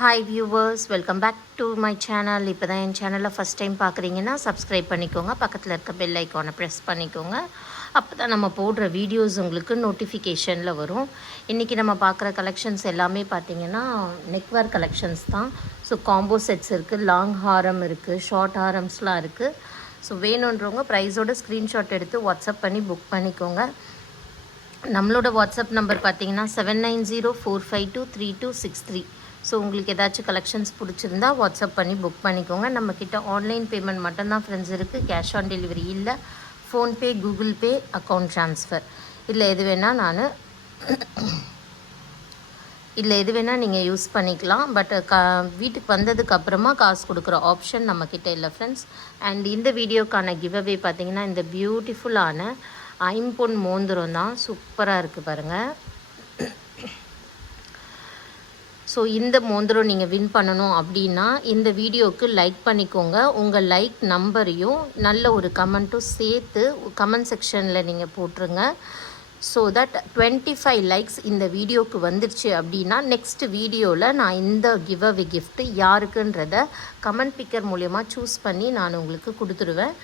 Hi viewers, welcome back to my channel. இப்போ தான் என் சேனலை ஃபஸ்ட் டைம் பார்க்குறீங்கன்னா சப்ஸ்கிரைப் பண்ணிக்கோங்க. பக்கத்தில் இருக்க பெல் ஐக்கானை ப்ரெஸ் பண்ணிக்கோங்க. அப்போ தான் நம்ம போடுற வீடியோஸ் உங்களுக்கு நோட்டிஃபிகேஷனில் வரும். இன்றைக்கி நம்ம பார்க்குற கலெக்ஷன்ஸ் எல்லாமே பார்த்திங்கன்னா நெக்வேர் கலெக்ஷன்ஸ் தான். ஸோ காம்போ செட்ஸ் இருக்குது, லாங் ஹாரம் இருக்குது, ஷார்ட் ஹாரம்ஸ்லாம் இருக்குது. ஸோ வேணுன்றவங்க ப்ரைஸோட ஸ்க்ரீன்ஷாட் எடுத்து வாட்ஸ்அப் பண்ணி புக் பண்ணிக்கோங்க. நம்மளோட வாட்ஸ்அப் நம்பர் பார்த்திங்கன்னா 7904523263. ஸோ உங்களுக்கு ஏதாச்சும் கலெக்ஷன்ஸ் பிடிச்சிருந்தா வாட்ஸ்அப் பண்ணி புக் பண்ணிக்கோங்க. நம்மக்கிட்ட ஆன்லைன் பேமெண்ட் மட்டும்தான் ஃப்ரெண்ட்ஸ் இருக்குது. கேஷ் ஆன் டெலிவரி இல்லை. PhonePe, Google Pay, account transfer இல்லை எது வேணால் நீங்கள் யூஸ் பண்ணிக்கலாம். பட் வீட்டுக்கு வந்ததுக்கு அப்புறமா காசு கொடுக்குற ஆப்ஷன் நம்மக்கிட்ட இல்லை ஃப்ரெண்ட்ஸ். அண்ட் இந்த வீடியோக்கான கிவ்அவே பார்த்திங்கன்னா இந்த பியூட்டிஃபுல்லான ஐம்பொன் மோந்திரம் தான். சூப்பராக இருக்குது பாருங்கள். ஸோ இந்த மோந்திரம் நீங்கள் வின் பண்ணணும் அப்படின்னா இந்த வீடியோவுக்கு லைக் பண்ணிக்கோங்க. உங்கள் லைக் நம்பரையும் நல்ல ஒரு கமெண்ட்டும் சேர்த்து கமெண்ட் செக்ஷனில் நீங்கள் போட்டுருங்க. ஸோ தட் 25 லைக்ஸ் இந்த வீடியோவுக்கு வந்துடுச்சு அப்படின்னா நெக்ஸ்ட் வீடியோவில் நான் இந்த கிவ்அவே கிஃப்ட்டு யாருக்குன்றத கமெண்ட் பிக்கர் மூலயமா சூஸ் பண்ணி நான் உங்களுக்கு கொடுத்துருவேன்.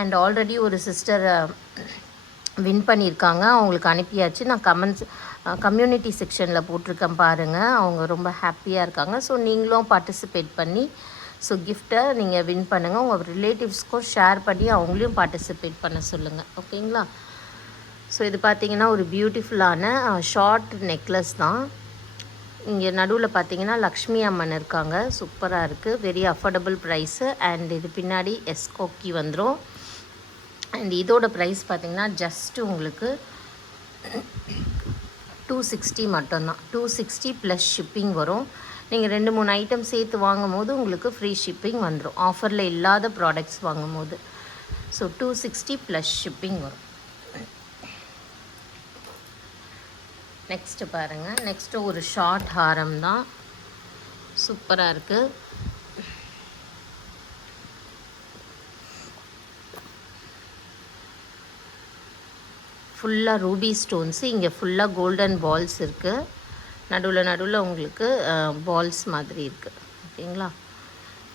அண்ட் ஆல்ரெடி ஒரு சிஸ்டர் வின் பண்ணியிருக்காங்க, அவங்களுக்கு அனுப்பியாச்சு. நான் கம்யூனிட்டி செக்ஷனில் போட்டிருக்கேன் பாருங்கள். அவங்க ரொம்ப ஹாப்பியாக இருக்காங்க. ஸோ நீங்களும் பார்ட்டிசிபேட் பண்ணி ஸோ கிஃப்ட்டை நீங்கள் வின் பண்ணுங்கள். உங்கள் ரிலேட்டிவ்ஸ்க்கும் ஷேர் பண்ணி அவங்களையும் பார்ட்டிசிபேட் பண்ண சொல்லுங்கள். ஓகேங்களா? ஸோ இது பார்த்திங்கன்னா ஒரு பியூட்டிஃபுல்லான ஷார்ட் நெக்லஸ் தான். இங்கே நடுவில் பார்த்திங்கன்னா லக்ஷ்மி அம்மன் இருக்காங்க. சூப்பராக இருக்குது. Very affordable price. அண்ட் இது பின்னாடி எஸ்கோக்கி வந்துடும். அண்ட் இதோட ப்ரைஸ் பார்த்திங்கன்னா ஜஸ்ட்டு உங்களுக்கு 260 மட்டும்தான். 260 ப்ளஸ் ஷிப்பிங் வரும். நீங்கள் 2-3 ஐட்டம் சேர்த்து வாங்கும் போது உங்களுக்கு ஃப்ரீ ஷிப்பிங் வந்துடும், ஆஃபரில் இல்லாத ப்ராடக்ட்ஸ் வாங்கும் போது. ஸோ 260 ப்ளஸ் ஷிப்பிங் வரும். நெக்ஸ்ட்டு பாருங்கள். நெக்ஸ்ட்டு ஒரு ஷார்ட் ஹாரம் தான். சூப்பராக இருக்குது. ஃபுல்லாக ரூபி ஸ்டோன்ஸு. இங்கே ஃபுல்லாக கோல்டன் பால்ஸ் இருக்குது. நடுவில் உங்களுக்கு பால்ஸ் மாதிரி இருக்குது. ஓகேங்களா?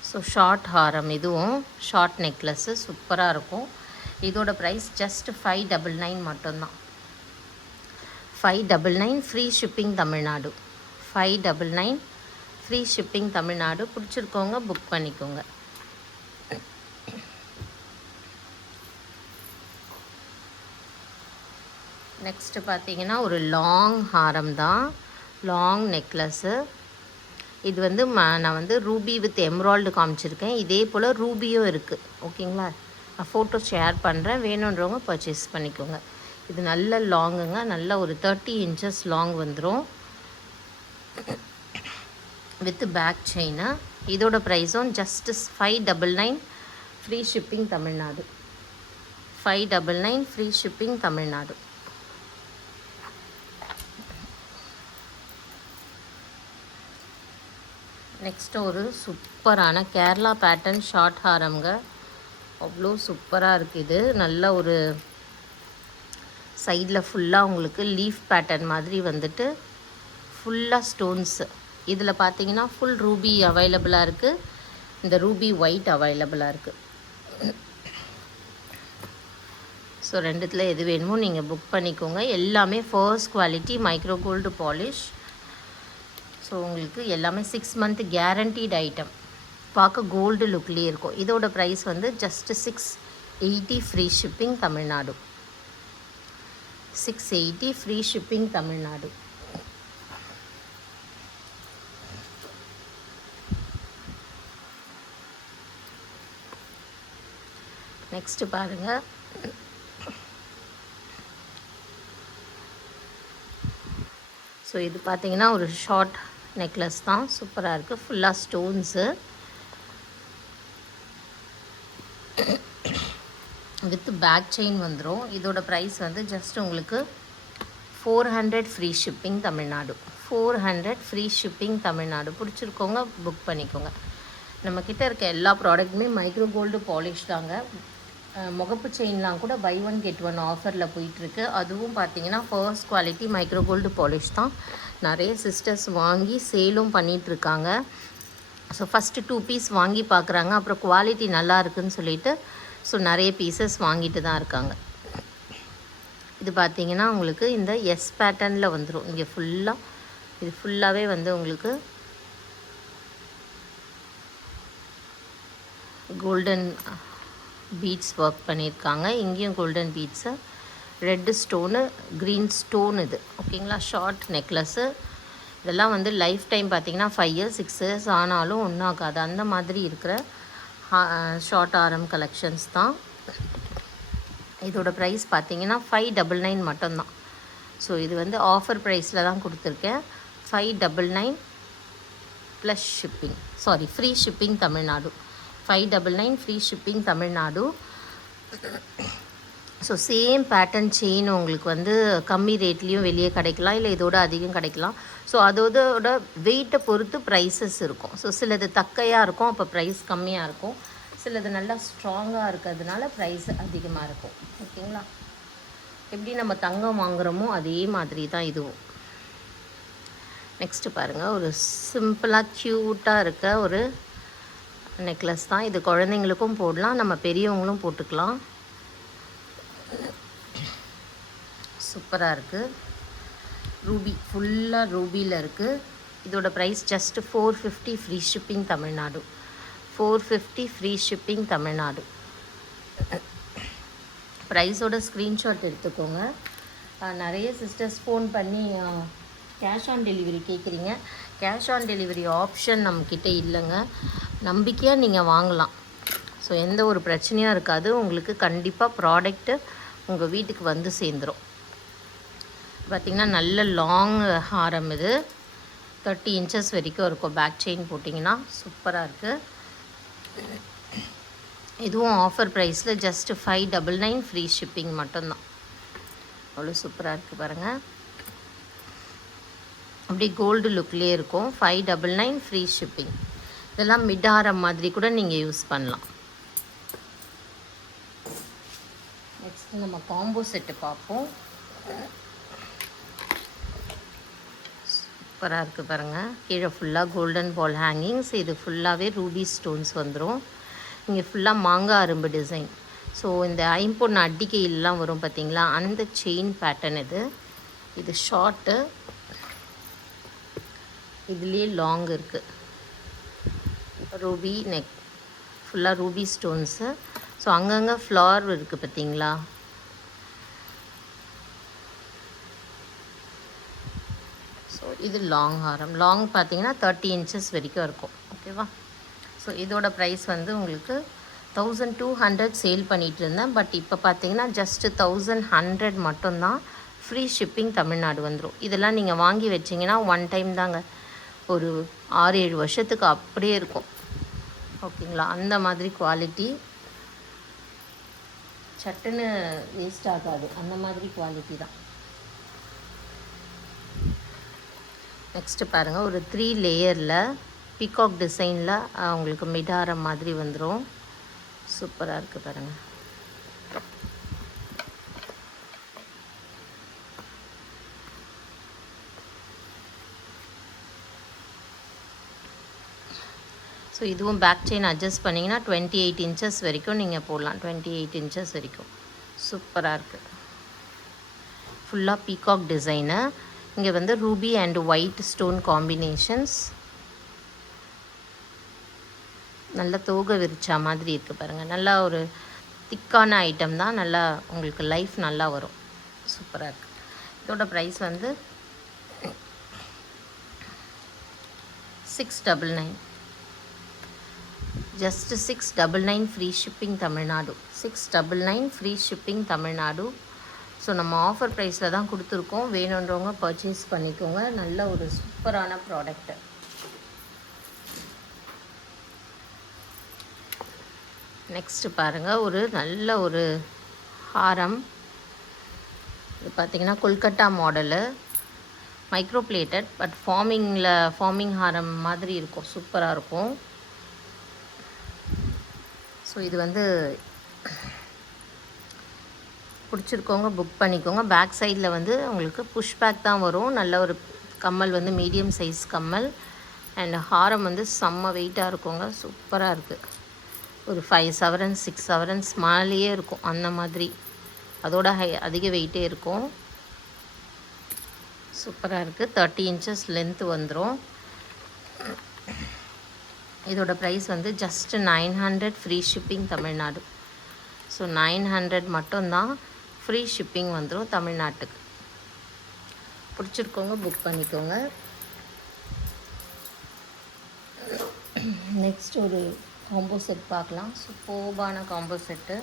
ஸோ ஷார்ட் ஹாரம், இதுவும் ஷார்ட் நெக்லஸ்ஸு சூப்பராக இருக்கும். இதோட ப்ரைஸ் ஜஸ்ட் 599 மட்டும்தான். 599 free shipping Tamil Nadu. 599 free shipping Tamil Nadu. பிடிச்சிருக்கவங்க புக் பண்ணிக்கோங்க. நெக்ஸ்ட்டு பார்த்தீங்கன்னா ஒரு லாங் ஹாரம் தான், லாங் நெக்லஸ்ஸு. இது வந்து நான் ரூபி வித் எம்ராய்டு காமிச்சிருக்கேன். இதே போல் ரூபியும் இருக்குது. ஓகேங்களா? நான் ஃபோட்டோ ஷேர் பண்ணுறேன், வேணுன்றவங்க பர்ச்சேஸ் பண்ணிக்கோங்க. இது நல்ல லாங்குங்க, நல்ல ஒரு 30 inches லாங் வந்துடும் வித் பேக் செயினு. இதோட ப்ரைஸும் just 599 free shipping Tamil Nadu. 599 free shipping Tamil Nadu. Next ஒரு சூப்பரான கேரளா பேட்டர்ன் ஷார்ட் ஹாரம்ங்க. அவ்வளோ சூப்பராக இருக்குது. இது நல்ல ஒரு சைடில் ஃபுல்லாக உங்களுக்கு லீஃப் பேட்டர்ன் மாதிரி வந்துட்டு ஃபுல்லாக ஸ்டோன்ஸு. இதில் பார்த்தீங்கன்னா ஃபுல் ரூபி அவைலபிளாக இருக்குது. இந்த ரூபி ஒயிட் அவைலபிளாக இருக்குது. ஸோ ரெண்டுத்தில் எது வேணுமோ நீங்கள் புக் பண்ணிக்கோங்க. எல்லாமே first quality micro gold polish. So உங்களுக்கு எல்லாமே 6 month கேரண்டீட் ஐட்டம். பார்க்க கோல்டு லுக்லேயே இருக்கும். இதோட ப்ரைஸ் வந்து just 680 free shipping Tamil Nadu. 680 free shipping Tamil Nadu. Next பாருங்கள். ஸோ இது பார்த்திங்கன்னா ஒரு ஷார்ட் நெக்லஸ் தான். சூப்பராக இருக்குது. ஃபுல்லாக ஸ்டோன்ஸு வித் பேக் செயின் வந்துடும். இதோட ப்ரைஸ் வந்து ஜஸ்ட் உங்களுக்கு 400 free shipping Tamil Nadu. 400 free shipping Tamil Nadu. பிடிச்சிருக்கோங்க புக் பண்ணிக்கோங்க. நம்மக்கிட்ட இருக்க எல்லா ப்ராடக்ட்டுமே மைக்ரோ கோல்டு பாலிஷ் தாங்க. முகப்பு செயின்லாம் கூட பை 1 get 1 ஆஃபரில் போயிட்டுருக்கு. அதுவும் பார்த்திங்கன்னா first quality micro gold polish தான். நிறைய சிஸ்டர்ஸ் வாங்கி சேலும் பண்ணிகிட்ருக்காங்க. ஸோ ஃபஸ்ட்டு 2 பீஸ் வாங்கி பார்க்குறாங்க, அப்புறம் குவாலிட்டி நல்லா இருக்குன்னு சொல்லிட்டு ஸோ நிறைய பீசஸ் வாங்கிட்டு தான் இருக்காங்க. இது பார்த்தீங்கன்னா உங்களுக்கு இந்த எஸ் பேட்டர்னில் வந்துடும். இங்கே ஃபுல்லாக இது ஃபுல்லாகவே வந்து உங்களுக்கு கோல்டன் பீட்ஸ் ஒர்க் பண்ணியிருக்காங்க. இங்கேயும் golden beads, red stone, green stone இது ஓகேங்களா. ஷார்ட் நெக்லஸ்ஸு இதெல்லாம் வந்து லைஃப் டைம் பார்த்திங்கன்னா 5 இயர்ஸ் 6 இயர்ஸ் ஆனாலும் ஒன்றும் ஆகாது. அந்த மாதிரி இருக்கிற ஷார்ட் ஆரம் கலெக்ஷன்ஸ் தான். இதோட ப்ரைஸ் பார்த்திங்கன்னா 599 மட்டும்தான். ஸோ இது வந்து ஆஃபர் ப்ரைஸில் தான் கொடுத்துருக்கேன். 599 plus shipping, sorry free shipping Tamil Nadu. 599 free shipping Tamil Nadu. So same pattern chain உங்களுக்கு வந்து கம்மி ரேட்லேயும் வெளியே கிடைக்கலாம், இல்லை இதோட அதிகம் கிடைக்கலாம். ஸோ அதோட வெயிட்டை பொறுத்து ப்ரைஸஸ் இருக்கும். ஸோ சிலது தக்கையாக இருக்கும், அப்போ ப்ரைஸ் கம்மியாக இருக்கும். சிலது நல்லா ஸ்ட்ராங்காக இருக்கிறதுனால ப்ரைஸ் அதிகமாக இருக்கும். ஓகேங்களா. எப்படி நம்ம தங்கம் வாங்குகிறோமோ அதே மாதிரி தான் இதுவும். நெக்ஸ்ட்டு பாருங்கள், ஒரு சிம்பிளாக க்யூட்டாக இருக்க ஒரு நெக்லஸ் தான். இது குழந்தைங்களுக்கும் போடலாம், நம்ம பெரியவங்களும் போட்டுக்கலாம். சூப்பராக இருக்குது. ரூபி, ஃபுல்லாக ரூபியில் இருக்குது. இதோட price just 450 free shipping Tamil Nadu. 450 free shipping Tamil Nadu. ப்ரைஸோட ஸ்க்ரீன்ஷாட் எடுத்துக்கோங்க. நிறைய சிஸ்டர்ஸ் ஃபோன் பண்ணி கேஷ் ஆன் டெலிவரி கேட்குறீங்க. கேஷ் ஆன் டெலிவரி ஆப்ஷன் நம்மக்கிட்ட இல்லைங்க. நம்பிக்கையாக நீங்கள் வாங்கலாம். ஸோ எந்த ஒரு பிரச்சனையும் இருக்காது. உங்களுக்கு கண்டிப்பாக ப்ராடக்ட்டு உங்கள் வீட்டுக்கு வந்து சேர்ந்துடும். பார்த்திங்கன்னா நல்ல லாங் ஹாரம் இது, 30 இன்ச்சஸ் வரைக்கும் இருக்கும். பேக் செயின் போட்டிங்கன்னா சூப்பராக இருக்குது. இதுவும் ஆஃபர் ப்ரைஸில் ஜஸ்ட் 599 ஃப்ரீ ஷிப்பிங் மட்டும்தான். அவ்வளோ சூப்பராக இருக்குது பாருங்கள். அப்படி கோல்டு லுக்லேயே இருக்கும். 599 ஃப்ரீ ஷிப்பிங். இதெல்லாம் மிட் ஹாரம் மாதிரி கூட நீங்கள் யூஸ் பண்ணலாம். நெக்ஸ்ட்டு நம்ம காம்போ செட்டு பார்ப்போம். சூப்பராக இருக்குது பாருங்கள். கீழே ஃபுல்லாக கோல்டன் பால் ஹேங்கிங்ஸ். இது ஃபுல்லாகவே ரூபி ஸ்டோன்ஸ் வந்துடும். இங்கே ஃபுல்லாக மாங்காய் அரும்பு டிசைன். ஸோ இந்த ஐம்பொன் அட்டிக்கையிலலாம் வரும் பார்த்திங்களா, அந்த செயின் பேட்டர்ன் இது. இது ஷார்ட்டு, இதுலேயே லாங் இருக்குது. ரூபி நெக், ஃபுல்லாக ரூபி ஸ்டோன்ஸு. ஸோ அங்கங்கே ஃப்ளார் இருக்குது பார்த்திங்களா. ஸோ இது லாங் ஹாரம். லாங் பார்த்திங்கன்னா 30 இன்ச்சஸ் வரைக்கும் இருக்கும். ஓகேவா. ஸோ இதோட ப்ரைஸ் வந்து உங்களுக்கு 1200 சேல் பண்ணிகிட்டு இருந்தேன். பட் இப்போ பார்த்தீங்கன்னா ஜஸ்ட்டு 1100 மட்டும்தான். ஃப்ரீ ஷிப்பிங் தமிழ்நாடு வந்துடும். இதெல்லாம் நீங்கள் வாங்கி வச்சிங்கன்னா ஒன் டைம் தாங்க, ஒரு 6-7 வருஷத்துக்கு அப்படியே இருக்கும். ஓகேங்களா. அந்த மாதிரி குவாலிட்டி, சட்டுன்னு வேஸ்ட் ஆகாது, அந்த மாதிரி குவாலிட்டி தான். நெக்ஸ்ட்டு பாருங்கள், ஒரு 3 லேயரில் பீகாக் டிசைனில் உங்களுக்கு மிடாரம் மாதிரி வந்துடும். சூப்பராக இருக்குது பாருங்கள். ஸோ இதுவும் பேக் செயின் அட்ஜஸ்ட் பண்ணிங்கன்னா 28 இன்ச்சஸ் வரைக்கும் நீங்கள் போடலாம். 28 இன்ச்சஸ் வரைக்கும் சூப்பராக இருக்குது. ஃபுல்லாக பீகாக் டிசைனு. இங்கே வந்து Ruby and white stone combinations. நல்ல தோகை விரிச்சா மாதிரி இருக்குது பாருங்கள். நல்லா ஒரு திக்கான ஐட்டம் தான். நல்லா உங்களுக்கு லைஃப் நல்லா வரும். சூப்பராக இருக்குது. இதோட ப்ரைஸ் வந்து 699. Just 699 free shipping Tamil Nadu. 699 free shipping Tamil Nadu. So நம்ம ஆஃபர் ப்ரைஸில் தான் கொடுத்துருக்கோம். வேணுன்றவங்க பர்ச்சேஸ் பண்ணிக்கோங்க. நல்ல ஒரு சூப்பரான ப்ராடக்ட்டு. நெக்ஸ்ட்டு பாருங்கள், ஒரு நல்ல ஒரு ஹாரம். இது பார்த்திங்கன்னா Kolkata model, micro plated, but forming ஹாரம் மாதிரி இருக்கும். சூப்பராக இருக்கும். ஸோ இது வந்து பிடிச்சிருக்கவங்க புக் பண்ணிக்கோங்க. பேக் சைடில் வந்து உங்களுக்கு புஷ் பேக் தான் வரும். நல்ல ஒரு கம்மல் வந்து மீடியம் சைஸ் கம்மல். அண்ட் ஹாரம் வந்து செம்ம வெயிட்டாக இருக்குங்க, சூப்பராக இருக்குது. ஒரு 5 சவரன்ஸ் 6 சவரன்ஸ் மேலேயே இருக்கும் அந்த மாதிரி, அதோட அதிக வெயிட்டே இருக்கும். சூப்பராக இருக்குது. 30 இன்ச்சஸ் லென்த்து வந்துடும். இதோட ப்ரைஸ் வந்து just 900 free shipping Tamil Nadu. So 900 மட்டும்தான், ஃப்ரீ ஷிப்பிங் வந்துடும் தமிழ்நாட்டுக்கு. பிடிச்சிருக்கோங்க புக் பண்ணிக்கோங்க. நெக்ஸ்ட் ஒரு காம்போ செட் பார்க்கலாம். சூப்பர்பான combo set.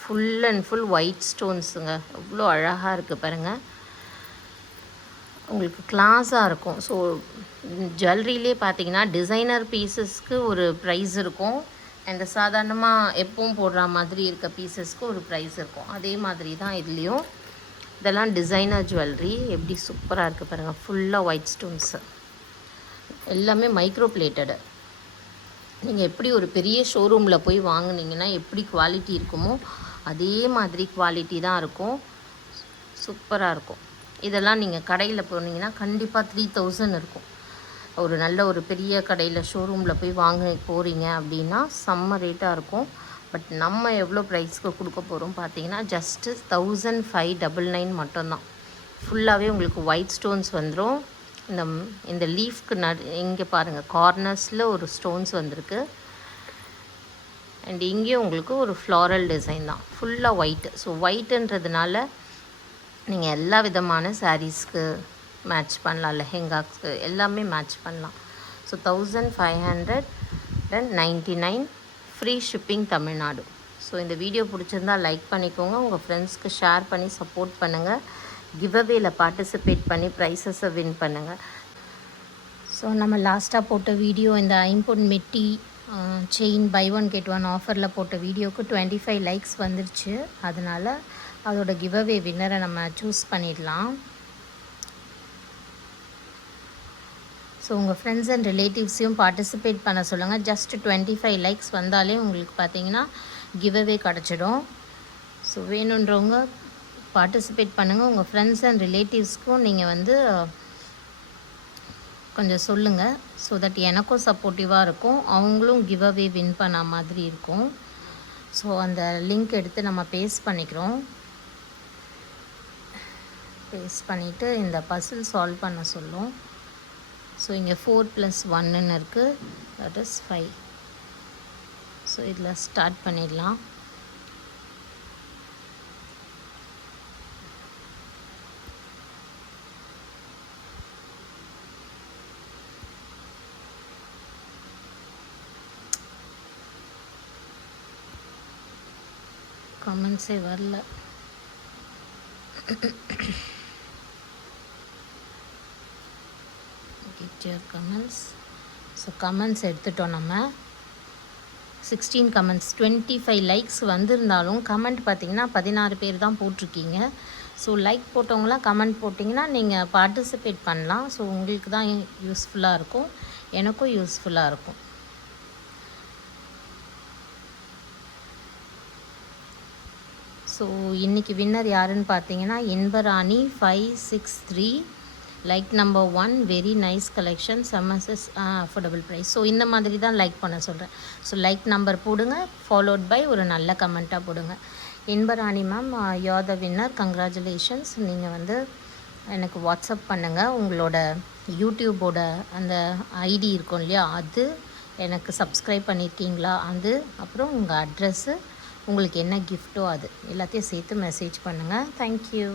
Full and full white ஸ்டோன்ஸுங்க, எவ்வளோ அழகாக இருக்குது பாருங்கள். உங்களுக்கு கிளாஸாக இருக்கும். ஸோ ஜுவல்லரியிலே பார்த்தீங்கன்னா டிசைனர் பீசஸ்க்கு ஒரு ப்ரைஸ் இருக்கும், அண்ட் சாதாரணமாக எப்பவும் போடுற மாதிரி இருக்க பீசஸ்க்கு ஒரு ப்ரைஸ் இருக்கும். அதே மாதிரி தான் இதுலேயும். இதெல்லாம் டிசைனர் ஜுவல்லரி. எப்படி சூப்பராக இருக்குது பாருங்கள். ஃபுல்லாக ஒயிட் ஸ்டோன்ஸு, எல்லாமே மைக்ரோ பிளேட்டடு. நீங்கள் எப்படி ஒரு பெரிய ஷோரூமில் போய் வாங்கினீங்கன்னா எப்படி குவாலிட்டி இருக்குமோ அதே மாதிரி குவாலிட்டி தான் இருக்கும். சூப்பராக இருக்கும். இதெல்லாம் நீங்கள் கடையில் போனீங்கன்னா கண்டிப்பாக 3000 இருக்கும். ஒரு நல்ல ஒரு பெரிய கடையில் ஷோரூமில் போய் வாங்க போகிறீங்க அப்படின்னா செம்ம ரேட்டாக இருக்கும். பட் நம்ம எவ்வளோ ப்ரைஸ்க்கு கொடுக்க போகிறோம் பார்த்தீங்கன்னா ஜஸ்ட்டு 1599 மட்டும்தான். ஃபுல்லாகவே உங்களுக்கு ஒயிட் ஸ்டோன்ஸ் வந்துடும். இந்த லீஃப்க்கு இங்கே பாருங்கள், கார்னர்ஸில் ஒரு ஸ்டோன்ஸ் வந்திருக்கு. அண்ட் இங்கேயும் உங்களுக்கு ஒரு ஃப்ளாரல் டிசைன் தான், ஃபுல்லாக ஒயிட்டு. ஸோ ஒயிட்டுன்றதுனால நீங்கள் எல்லா விதமான சாரீஸ்க்கு மேட்ச் பண்ணலாம், லெஹெங்காஸ்க்கு எல்லாமே மேட்ச் பண்ணலாம். So 1599 free shipping Tamil Nadu. So இந்த வீடியோ பிடிச்சிருந்தால் லைக் பண்ணிக்கோங்க, உங்கள் ஃப்ரெண்ட்ஸ்க்கு ஷேர் பண்ணி சப்போர்ட் பண்ணுங்கள். கிவ்அவேல பார்ட்டிசிபேட் பண்ணி ப்ரைஸஸை வின் பண்ணுங்கள். ஸோ நம்ம லாஸ்ட்டாக போட்ட வீடியோ, இந்த ஐம்பொன் மெட்டி செயின் பை 1 get 1 ஆஃபரில் போட்ட வீடியோவுக்கு 25 லைக்ஸ் வந்துருச்சு. அதனால் அதோட கிவ்அவே வின்னரை நம்ம சூஸ் பண்ணிடலாம். ஸோ உங்கள் ஃப்ரெண்ட்ஸ் அண்ட் ரிலேட்டிவ்ஸையும் பார்ட்டிசிபேட் பண்ண சொல்லுங்கள். ஜஸ்ட் 25 லைக்ஸ் வந்தாலே உங்களுக்கு பார்த்தீங்கன்னா கிவ்அவே கிடச்சிடும். ஸோ வேணுன்றவங்க பார்ட்டிசிபேட் பண்ணுங்கள். உங்கள் ஃப்ரெண்ட்ஸ் அண்ட் ரிலேட்டிவ்ஸ்க்கும் நீங்கள் வந்து கொஞ்சம் சொல்லுங்கள். ஸோ தட் எனக்கும் சப்போர்ட்டிவாக இருக்கும், அவங்களும் கிவ்அவே வின் பண்ண மாதிரி இருக்கும். ஸோ அந்த லிங்க் எடுத்து நம்ம பேஸ்ட் பண்ணிக்கிறோம். பேஸ்ட் பண்ணிவிட்டு இந்த பசில் சால்வ் பண்ண சொல்லும். ஸோ இங்கே 4 + 1 இருக்குது, தட் இஸ் 5. ஸோ இதில் ஸ்டார்ட் பண்ணிடலாம். கமெண்ட்ஸே வரல. get your comments. So comments எடுத்துட்டோம் நம்ம. 16 கமெண்ட்ஸ், 25 லைக்ஸ் வந்திருந்தாலும் கமெண்ட் பார்த்திங்கன்னா 16 பேர் தான் போட்டிருக்கீங்க. ஸோ லைக் போட்டவங்களாம் கமெண்ட் போட்டிங்கன்னா நீங்கள் பார்ட்டிசிபேட் பண்ணலாம். ஸோ உங்களுக்கு தான் யூஸ்ஃபுல்லாக இருக்கும், எனக்கும் யூஸ்ஃபுல்லாக இருக்கும். ஸோ இன்றைக்கி வின்னர் யாருன்னு பார்த்தீங்கன்னா Inbarani 563, like number 1, very nice collection, MSS affordable price. So இந்த மாதிரி தான் லைக் பண்ண சொல்கிறேன். ஸோ லைக் நம்பர் போடுங்க, ஃபாலோட் பை ஒரு நல்ல கமெண்ட்டாக போடுங்க. Inbarani ma'am, you are the winner, congratulations. நீங்கள் வந்து எனக்கு வாட்ஸ்அப் பண்ணுங்கள், உங்களோட யூடியூபோட அந்த ஐடி இருக்கும் இல்லையா, அது எனக்கு சப்ஸ்கிரைப் பண்ணியிருக்கீங்களா அது, அப்புறம் உங்கள் அட்ரெஸ்ஸு, உங்களுக்கு என்ன கிஃப்ட்டோ அது எல்லாத்தையும் சேர்த்து மெசேஜ் பண்ணுங்கள். தேங்க்யூ.